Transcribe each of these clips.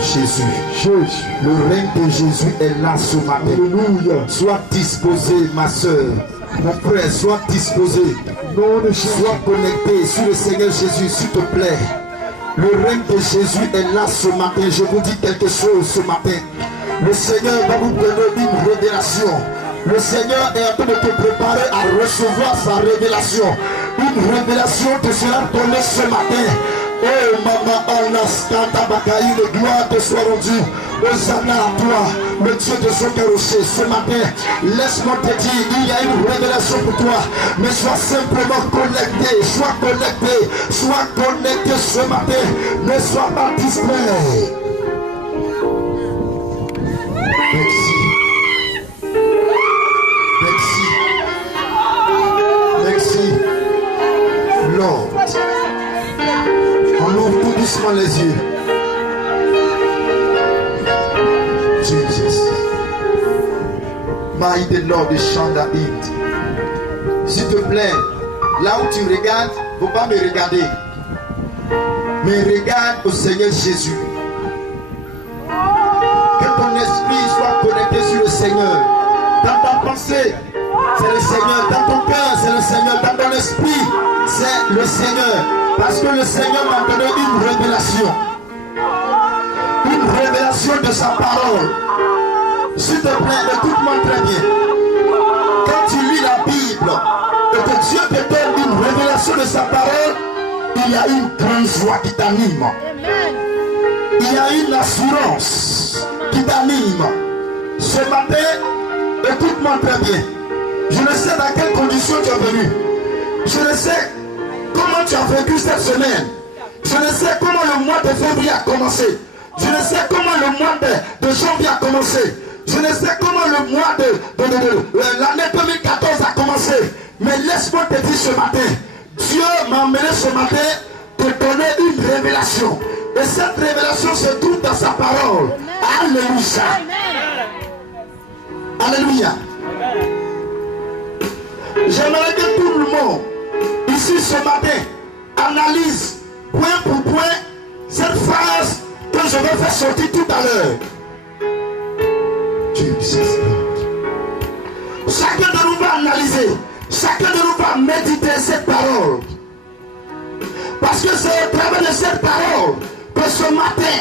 Jésus. Le règne de Jésus est là ce matin. Alléluia. Sois disposé, ma soeur. Mon frère, sois disposé. Sois connecté sur le Seigneur Jésus, s'il te plaît. Le règne de Jésus est là ce matin. Je vous dis quelque chose ce matin. Le Seigneur va vous donner une révélation. Le Seigneur est en train de te préparer à recevoir sa révélation. Une révélation te sera donnée ce matin. Oh maman Anastanta Bakaï, le gloire te soit rendue. Hosanna à toi, le Dieu de son rocher. Ce matin, laisse-moi te dire, il y a une révélation pour toi. Mais sois simplement connecté, sois connecté ce matin. Ne sois pas distrait. Merci. Lord. On ouvre tout doucement les yeux. Jesus. My the Lord is Shanda it. S'il te plaît, là où tu regardes, il ne faut pas me regarder. Mais regarde au Seigneur Jésus. Que ton esprit soit connecté sur le Seigneur. Dans ta pensée, c'est le Seigneur. Dans ton cœur, c'est le Seigneur. Dans ton esprit, c'est le Seigneur. Parce que le Seigneur m'a donné une révélation. Une révélation de sa parole. S'il te plaît, écoute-moi très bien. Quand tu lis la Bible et que Dieu te donne une révélation de sa parole, il y a une grande joie qui t'anime. Il y a une assurance qui t'anime. Ce matin, écoute-moi très bien. Je ne sais dans quelles conditions tu es venu. Je ne sais comment tu as vécu cette semaine. Je ne sais comment le mois de février a commencé. Je ne sais comment le mois de janvier a commencé. Je ne sais comment le mois de l'année 2014 a commencé. Mais laisse-moi te dire ce matin. Dieu m'a emmené ce matin te donner une révélation. Et cette révélation se trouve dans sa parole. Alléluia. Alléluia. J'aimerais que tout le monde ici ce matin analyse point pour point cette phrase que je vais faire sortir tout à l'heure. Chacun de nous va analyser, chacun de nous va méditer cette parole. Parce que c'est au travers de cette parole que ce matin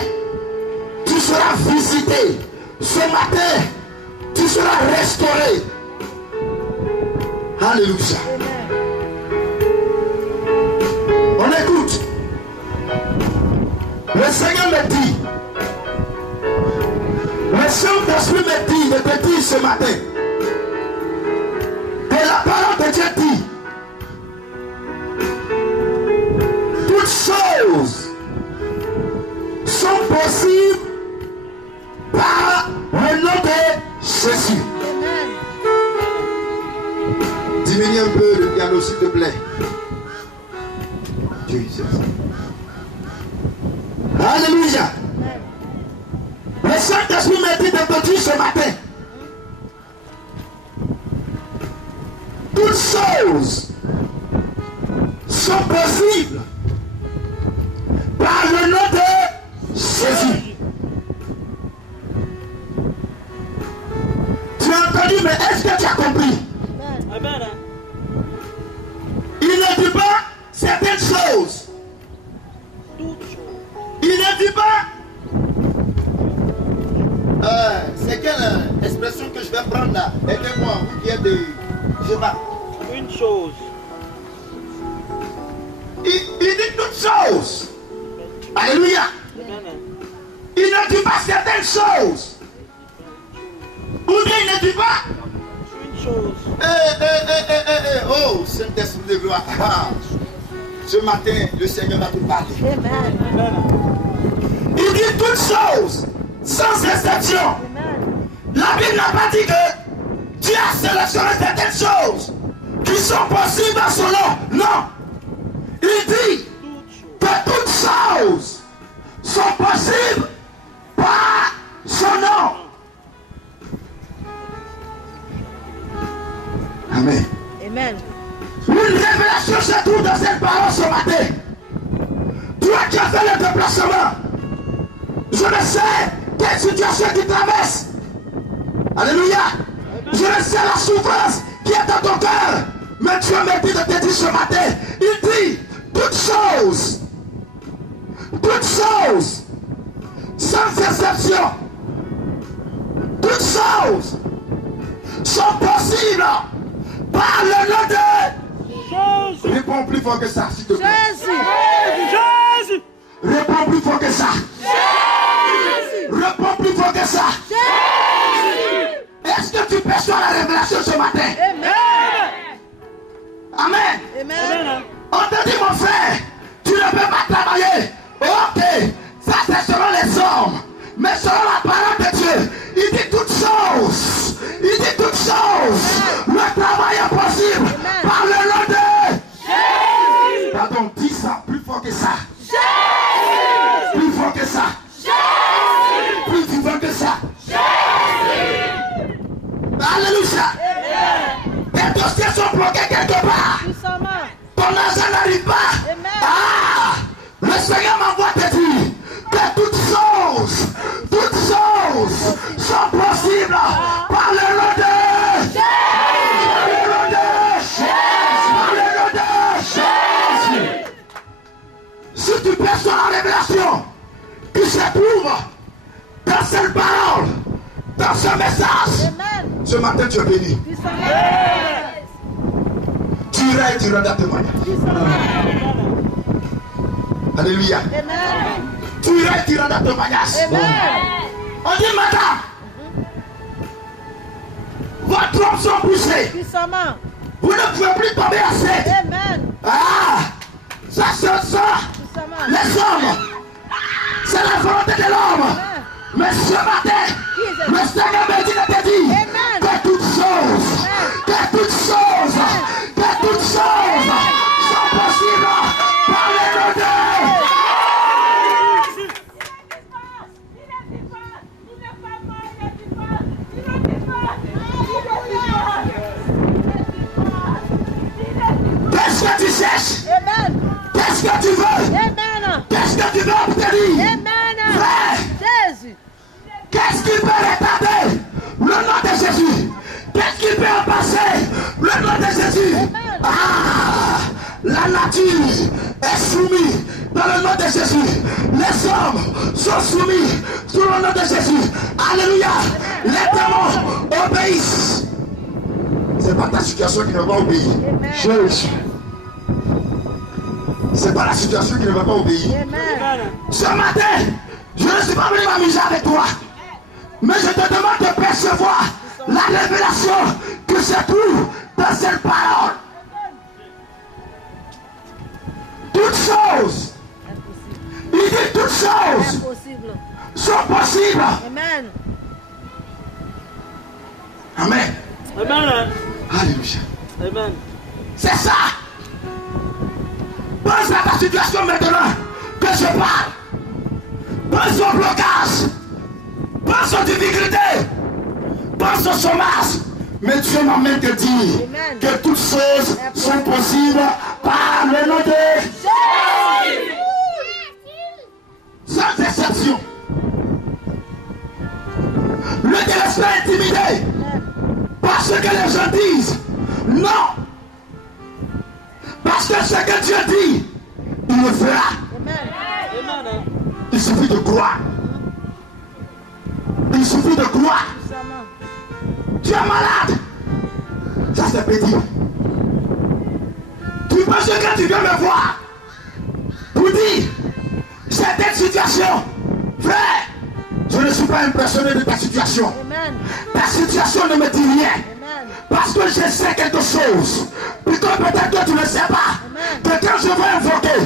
tu seras visité. Ce matin tu seras restauré. Alléluia. On écoute. Le Seigneur me dit, le Saint-Esprit me dit, me dit ce matin, que la parole de Dieu dit, toutes choses sont possibles par le nom de Jésus. Diminue un peu le piano s'il te plaît. Jesus. Alléluia. Le Saint-Esprit m'a dit de te dire ce matin. Toutes choses sont possibles par le nom de Jésus. Tu as entendu, mais est-ce que tu as compris? Amen. Il ne dit pas certaines choses. Il ne dit pas. C'est quelle expression que je vais prendre là? Aidez-moi, vous qui êtes de. Je sais pas. Une chose. Il dit toutes choses. Alléluia. Il ne dit pas certaines choses. Ou bien il ne dit pas. Une chose. Oh, Saint-Esprit de gloire. Ce matin, le Seigneur va te parler. Amen. Il dit toutes choses, sans exception. Amen. La Bible n'a pas dit que Dieu a sélectionné certaines choses qui sont possibles dans son nom. Non. Il dit que toutes choses sont possibles par son nom. Amen. Amen. Une révélation se trouve dans cette parole ce matin. Toi qui as fait le déplacement Je ne sais quelle situation tu traverses. Alléluia. Je ne sais la souffrance qui est dans ton cœur. Mais Dieu me dit de te dire ce matin. Il dit, toutes choses, sans exception, toutes choses sont possibles par le nom de Jésus. Réponds plus fort que ça, s'il te plaît. Jésus. Réponds plus fort que ça. Jésus. Réponds plus fort que ça. Jésus. Est-ce que tu perçois la révélation ce matin? Amen. Amen. Amen. On te dit, mon frère, tu ne peux pas travailler. Ok, ça c'est selon les hommes. Mais selon la parole de Dieu, il dit toutes choses. Il dit toutes choses. Le travail est possible par le nom de Jésus. Pardon, dis ça plus fort que ça. Jésus. Plus fort que ça. Jésus. Plus vivant que ça. Jésus. Alléluia. Tes dossiers sont bloqués quelque part. Ton argent n'arrive pas. Ah, le Seigneur m'envoie te dire que toutes choses sont possibles par le nom de Jésus. Par le nom de Jésus. Par le nom de Jésus. Si tu perçois la révélation qui se trouve dans cette parole, dans ce message, ce matin tu es béni. Tu iras et tu rendras témoignage. Alléluia. Tu iras et tu rendras témoignage. On dit, madame, vos trompes sont poussées. Vous ne pouvez plus tomber à sec. Ah, ça c'est ça. Les hommes, c'est la volonté de l'homme. Mais ce matin, le Seigneur me dit de te dire que toutes choses, sont possibles par le nom de Qu'est-ce que tu cherches? Qu'est-ce que tu veux? Qu'est-ce que tu veux obtenir? Frère, qu'est-ce qui peut retarder le nom de Jésus? Qu'est-ce qui peut en passer le nom de Jésus? Ah, la nature est soumise dans le nom de Jésus. Les hommes sont soumis sous le nom de Jésus. Alléluia. Les démons obéissent. C'est pas ta situation qui ne va pas obéir. Jésus. C'est pas la situation qui ne va pas obéir. Ce matin, je ne suis pas venu m'amuser avec toi. Mais je te demande de percevoir la révélation que se trouve dans cette parole. Toutes choses, il dit toutes choses sont possibles. Amen. Amen. Alléluia. Amen. C'est ça. Pense à ta situation maintenant que je parle. Pense au blocage. Pense aux difficultés. Pense au chômage. Mais Dieu m'amène te dire que toutes choses sont possibles par le nom de Jésus. Sans exception. Le délaissement est intimidé parce que les gens disent non. Parce que ce que Dieu dit, il le fera. Il suffit de croire. Il suffit de croire. Tu es malade. Ça c'est petit. Tu penses que tu viens me voir pour dire cette situation. Frère, je ne suis pas impressionné de ta situation. Ta situation ne me dit rien. Parce que je sais quelque chose. Parce que peut-être que tu ne sais pas. Que quand je vais invoquer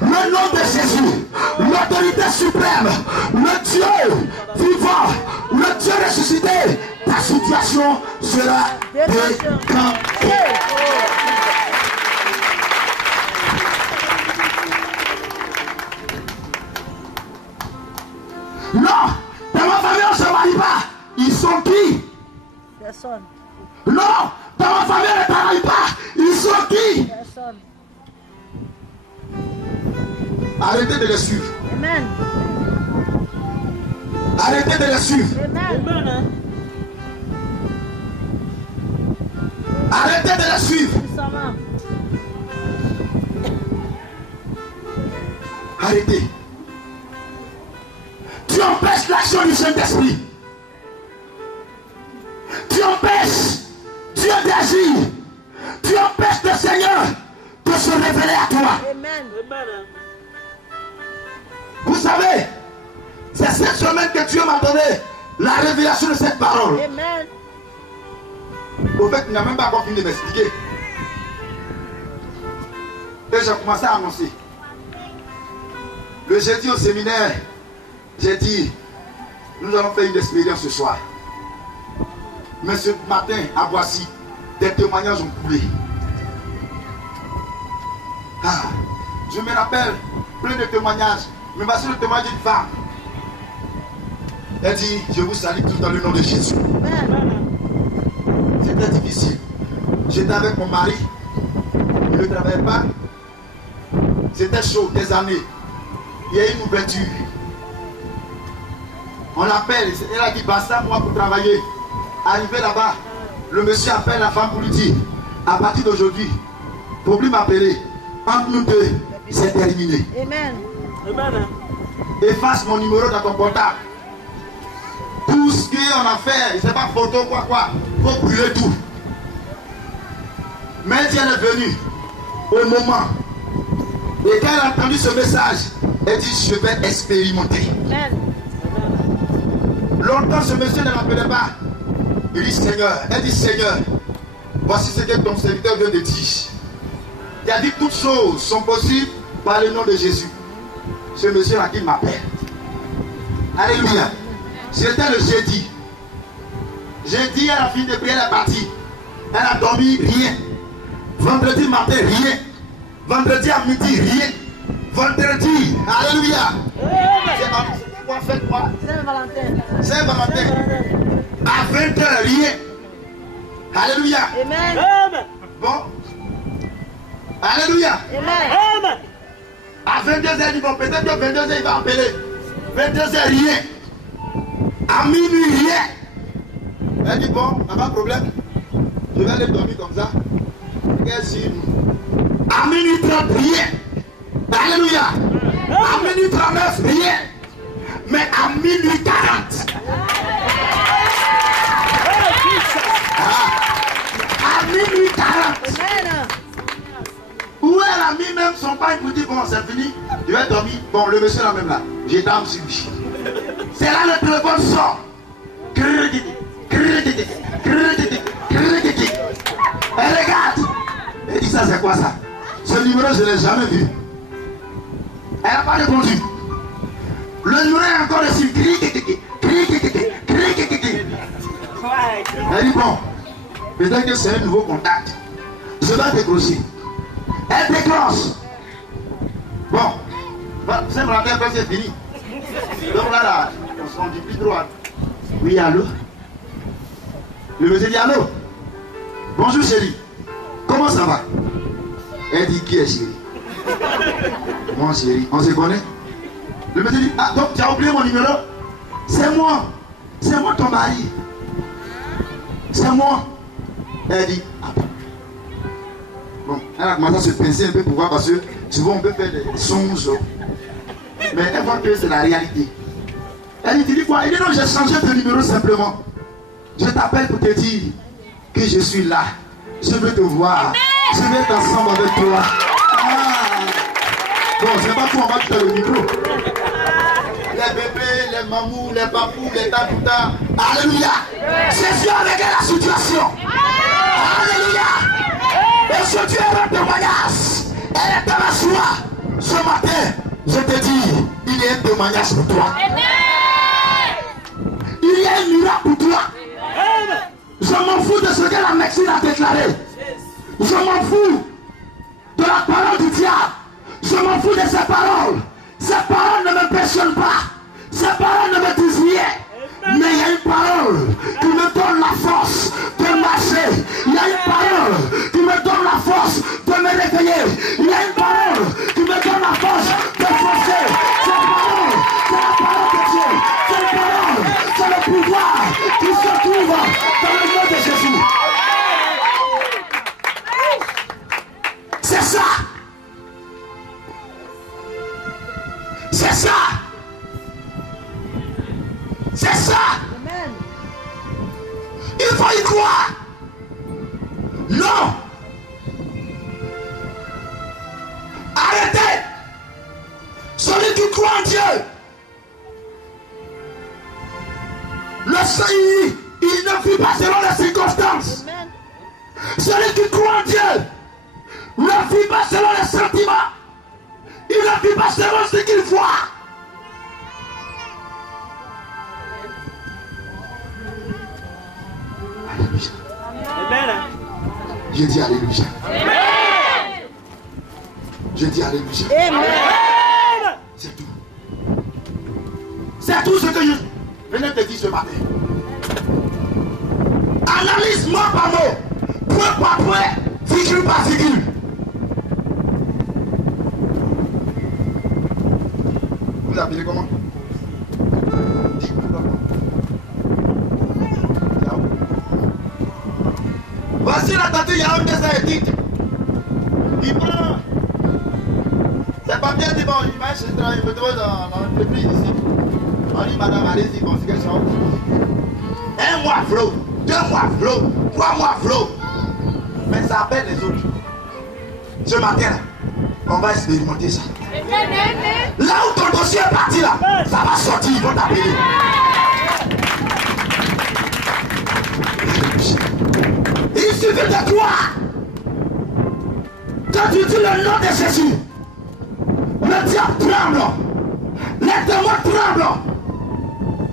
le nom de Jésus, l'autorité suprême, le Dieu vivant, le Dieu ressuscité, ta situation sera décantée. Non, dans ma famille on ne se marie pas. Ils sont qui? Personne. Non, dans ma famille on ne travaille pas. Ils sont qui? Personne. Arrêtez de les suivre. Amen. Arrêtez de les suivre. Amen. Arrêtez de les suivre. Arrêtez. Tu empêches l'action du Saint-Esprit. Tu empêches Dieu d'agir. Tu empêches le Seigneur de se révéler à toi. Amen. Vous savez, c'est cette semaine que Dieu m'a donné la révélation de cette parole. Amen. Au fait, il n'a même pas encore fini de m'expliquer. Et j'ai commencé à annoncer. Le jeudi au séminaire, j'ai dit, nous allons faire une expérience ce soir. Mais ce matin, à Boissy, des témoignages ont coulé. Ah, je me rappelle plein de témoignages. Mais voici le témoignage d'une femme. Elle dit, je vous salue tous dans le nom de Jésus. C'était difficile. J'étais avec mon mari. Il ne travaillait pas. C'était chaud, des années. Il y a une ouverture. On l'appelle. Elle a dit, basta moi pour travailler. Arrivé là-bas, le monsieur appelle la femme pour lui dire, à partir d'aujourd'hui, il ne faut plus m'appeler. Entre nous deux, c'est terminé. Amen. Amen. Efface mon numéro dans ton portable. Tout ce qu'on a fait, je ne sais pas photo, quoi, il faut brûler tout. Mais Dieu est venu au moment. Et quand elle a entendu ce message, elle dit, je vais expérimenter. Amen. Longtemps, ce monsieur ne l'appelait pas. Il dit, Seigneur, elle dit, Seigneur, voici ce que ton serviteur vient de dire. Il a dit, toutes choses sont possibles par le nom de Jésus. Ce monsieur à qui m'appelle. Alléluia. C'était le jeudi. Jeudi, à la fin de prière, elle est partie. Elle a dormi, rien. Vendredi matin, rien. Vendredi à midi, rien. Vendredi, alléluia. C'est quoi, faites quoi? Saint-Valentin. Saint-Valentin. À 20h, rien. Alléluia. Amen. Bon. Alléluia. Amen. À 22h, ils vont peut-être que 22h, il va appeler. 22h, rien. À minuit, rien. Elle dit, bon, pas de problème. Je vais aller dormir comme ça. À minuit 30, rien. Alléluia. À minuit 39, rien. Mais à minuit 40. À minuit 40. Amen. Où elle a mis même son pain pour dire, bon, c'est fini, je vais dormir. Bon, le monsieur là même là, j'ai dormi sur lui. C'est là le téléphone sort. Elle regarde. Elle dit, ça c'est quoi ça? Ce numéro, je ne l'ai jamais vu. Elle n'a pas répondu. Le numéro est encore dessus. Elle dit, bon, peut-être que c'est un nouveau contact. Je vais décrocher. Elle décroche. Bon, c'est mon appel, c'est fini. Donc là, on ne dit plus droit. Oui, allô? Le monsieur dit, allô? Bonjour chérie. Comment ça va? Elle dit, qui est chérie? Moi chérie, on se connaît? Le monsieur dit, ah donc tu as oublié mon numéro? C'est moi ton mari. C'est moi. Elle dit, ah bon. Bon, elle a commencé à se pincer un peu pour voir parce que souvent on peut faire des songes. Mais elle voit que c'est la réalité. Elle dit, tu dis quoi? Elle dit, non, j'ai changé de numéro simplement. Je t'appelle pour te dire que je suis là. Je veux te voir. Je veux être ensemble avec toi. Ah. Bon, c'est pas pour on va quitter le micro. Les bébés, les mamous, les papous, les tatoutas. Alléluia. Jésus a réglé la situation. Alléluia. Et ce Dieu est un témoignage. Elle est dans la joie. Ce matin, je te dis, il y a un témoignage pour toi. Il y a un miracle pour toi. Je m'en fous de ce que la médecine a déclaré. Je m'en fous de la parole du diable. Je m'en fous de ses paroles. Ces paroles ne me passionnent pas. Ces paroles ne me disent rien. Mais il y a une parole qui me donne la force de marcher. Il y a une parole qui me donne la force de me réveiller. Il y a une parole qui me donne la force de foncer. Cette parole, c'est la parole de Dieu. Cette parole, C'est ça. Amen. Il faut y croire. Non. Arrêtez. Celui qui croit en Dieu, le Seigneur, il ne vit pas selon les circonstances. Amen. Celui qui croit en Dieu ne vit pas selon les sentiments. Il ne vit pas selon ce qu'il voit. Alléluia. Amen. Je dis Alléluia. Je dis Alléluia. Amen. C'est tout. C'est tout ce que je venais te dire ce matin. Analyse mot par mot, point par point, virgule par virgule. Vous l'appelez comment? Voici la tante Yaoum de Saïdik. Il prend. C'est pas bien dit, bon, il va chez il me trouve dans l'entreprise ici. On dit, madame, allez-y, bon, c'est quelque chose. 1 mois flow, 2 mois flow, 3 mois flow. Mais ça appelle les autres. Ce matin, là, on va expérimenter ça. Là où ton dossier est parti, là, ça va sortir, ils vont t'appeler. Il suffit de croire. Quand tu dis le nom de Jésus, le diable tremble, les démons tremblent,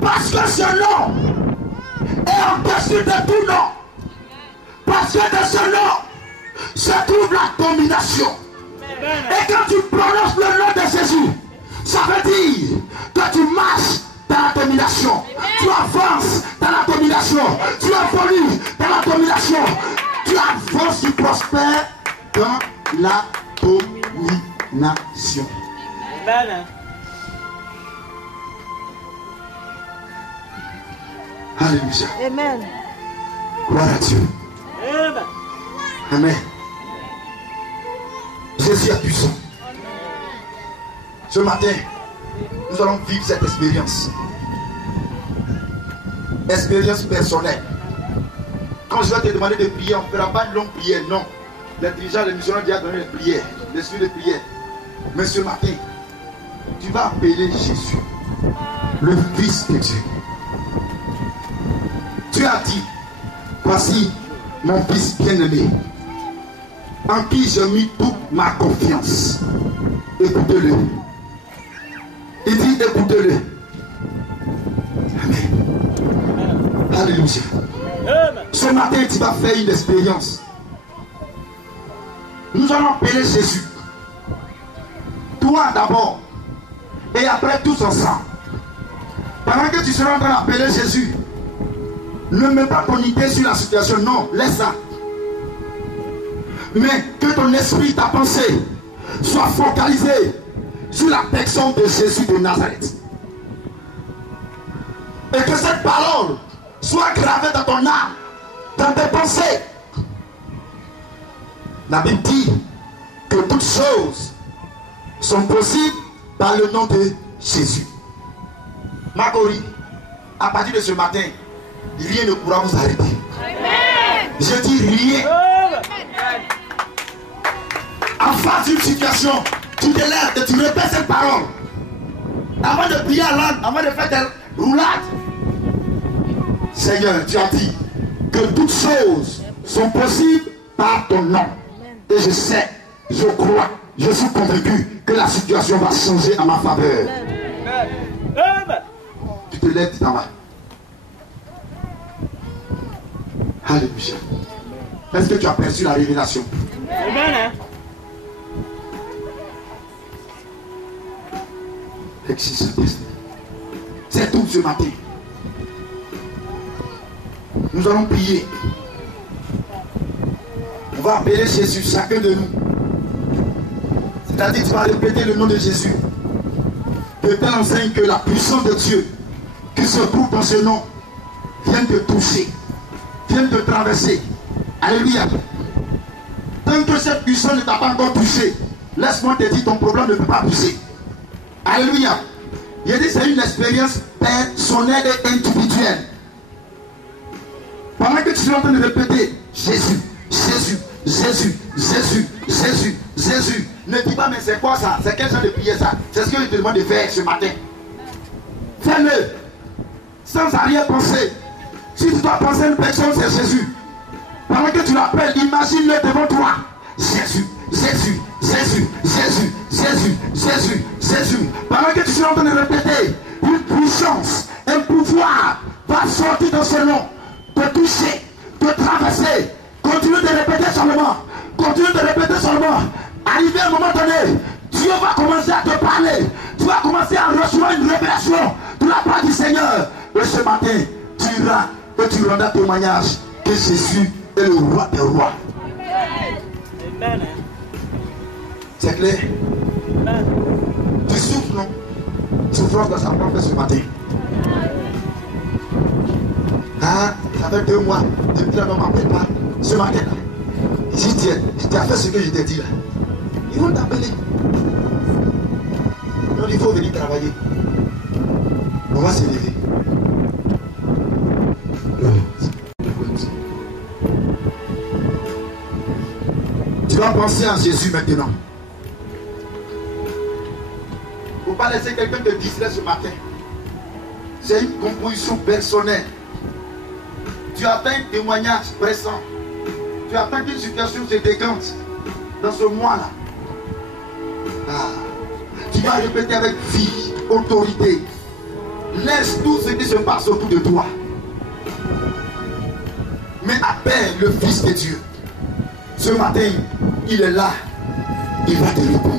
parce que ce nom est au-dessus de tout nom. Parce que de ce nom se trouve la domination. Et quand tu prononces le nom de Jésus, ça veut dire que tu marches dans la domination. Tu avances dans la domination. Tu évolues dans la domination. Tu avances, tu prospères dans la domination. Amen. Alléluia. Amen. Gloire à Dieu. Amen. Amen. Jésus est puissant. Ce matin, nous allons vivre cette expérience. Expérience personnelle. Quand je vais te demander de prier, on ne fera pas une longue prière, non. Les dirigeants, les missionnaires ont déjà donné les prières, les suites de prière. Mais ce matin, tu vas appeler Jésus, le Fils de Dieu. Tu as dit, voici mon Fils bien-aimé, en qui j'ai mis toute ma confiance. Écoutez-le. Il dit, écoutez-le. Amen. Alléluia. Ce matin, tu vas faire une expérience. Nous allons appeler Jésus. Toi d'abord. Et après tous ensemble. Pendant que tu seras en train d'appeler Jésus, ne mets pas ton idée sur la situation. Non, laisse ça. Mais que ton esprit, ta pensée, soit focalisée sur la personne de Jésus de Nazareth. Et que cette parole soit gravée dans ton âme, dans tes pensées. La Bible dit que toutes choses sont possibles par le nom de Jésus. Makori, à partir de ce matin, rien ne pourra vous arrêter. Amen. Je dis rien. En face d'une situation, tu te lèves et tu répètes cette parole. Avant de prier à l'âme, avant de faire tes roulades. Seigneur, tu as dit que toutes choses sont possibles par ton nom. Et je sais, je crois, je suis convaincu que la situation va changer à ma faveur. Amen. Tu te lèves, tu t'en vas. Alléluia. Est-ce que tu as perçu la révélation? Amen. C'est tout ce matin. Nous allons prier. On va appeler Jésus, chacun de nous. C'est-à-dire tu vas répéter le nom de Jésus. De telle enseigne que la puissance de Dieu qui se trouve dans ce nom vienne te toucher, vienne te traverser. Alléluia. Tant que cette puissance ne t'a pas encore touché, laisse-moi te dire, ton problème ne peut pas pousser. Alléluia. Il dit c'est une expérience personnelle et individuelle. Pendant que tu es en train de répéter Jésus, Jésus, Jésus, Jésus, Jésus, Jésus, ne dis pas mais c'est quoi ça? C'est quel genre de prière ça? C'est ce que je te demande de faire ce matin. Fais-le sans arrière-pensée. Si tu dois penser à une personne, c'est Jésus. Pendant que tu l'appelles, imagine-le devant toi. Jésus, Jésus, Jésus, Jésus, Jésus, Jésus, Jésus. Pendant que tu es en train de répéter, une puissance, un pouvoir va sortir dans ce nom, te toucher, te traverser. Continue de répéter seulement. Continue de répéter seulement. Arrivé à un moment donné, Dieu va commencer à te parler. Tu vas commencer à recevoir une révélation de la part du Seigneur. Et ce matin, tu iras et tu rendras témoignage que Jésus est le roi des rois. Amen. C'est clair? Amen. Tu souffres, non? Souffrance dans sa propre ce matin. Ah, ça fait 2 mois. Depuis là, on ne m'appelle pas. Ce matin, si tu as fait ce que je t'ai dit là, ils vont t'appeler. Donc il faut venir travailler. On va se lever. Tu vas penser à Jésus maintenant. Il ne faut pas laisser quelqu'un te distraire ce matin. C'est une composition personnelle. Tu as fait un témoignage pressant. Tu as fait qu'une situation se décante dans ce mois-là. Ah. Tu vas répéter avec vie, autorité. Laisse tout ce qui se passe autour de toi. Mais appelle le Fils de Dieu. Ce matin, il est là. Il va te répondre.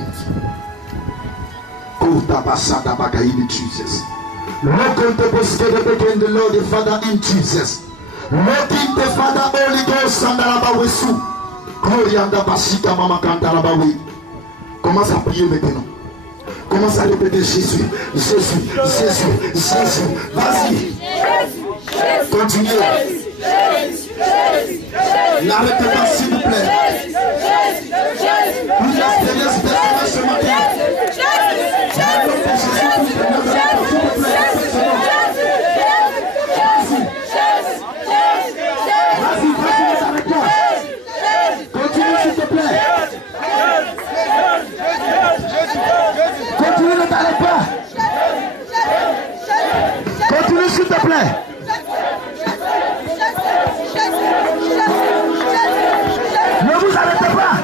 In Jesus. Welcome to the Lord the Father in Jesus. Looking the Father Holy Ghost Sandalabawesu. Glorianda Basika Mama Kantalabawi. Commence à prier maintenant. Commence à répéter Jésus, Jésus, Jésus, Jésus. Vas-y. Continuez. N'arrêtez pas s'il vous plaît. Une expérience personnelle ce matin. Continue s'il te plaît. Continue, ne t'arrête pas. Continue s'il te plaît. Ne vous arrêtez pas.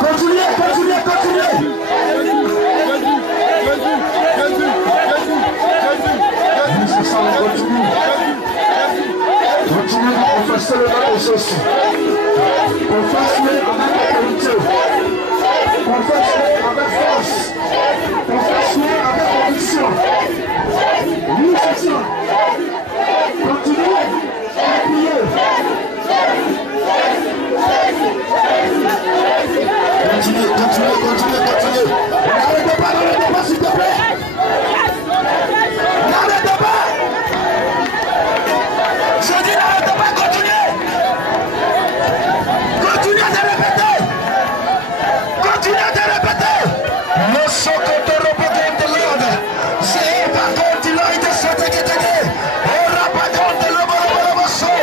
Continuez, continuez, continuez. Continuez à confesser le nom de Jésus. Confesse-le avec autorité. Confesse-le avec force. Confesse-le avec conviction. Oui, c'est ça. Continuez à prier. Continuez, continuez, continuez, continuez. N'arrêtez pas s'il te plaît. N'arrêtez pas. Je dis n'arrêtez pas, continuez. Continuez à répéter. Continuez à répéter. Le socoto repogente de l'ordre. C'est pas contre l'œil de ce que tu dis. On rapagante de l'oboroboso.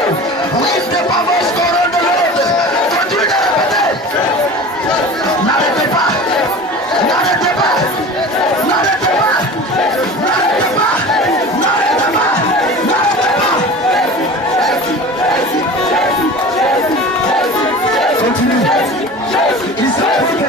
Lift the pavos coron de l'ordre. Continuez à répéter. N'arrêtez pas. N'arrêtez pas. N'arrêtez pas. N'arrêtez pas. N'arrêtez pas. N'arrêtez pas. Continue. Il s'agit de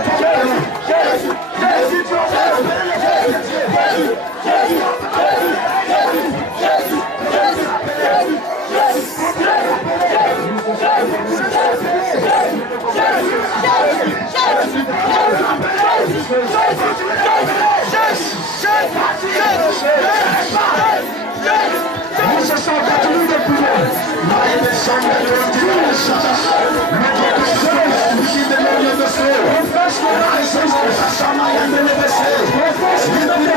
Confess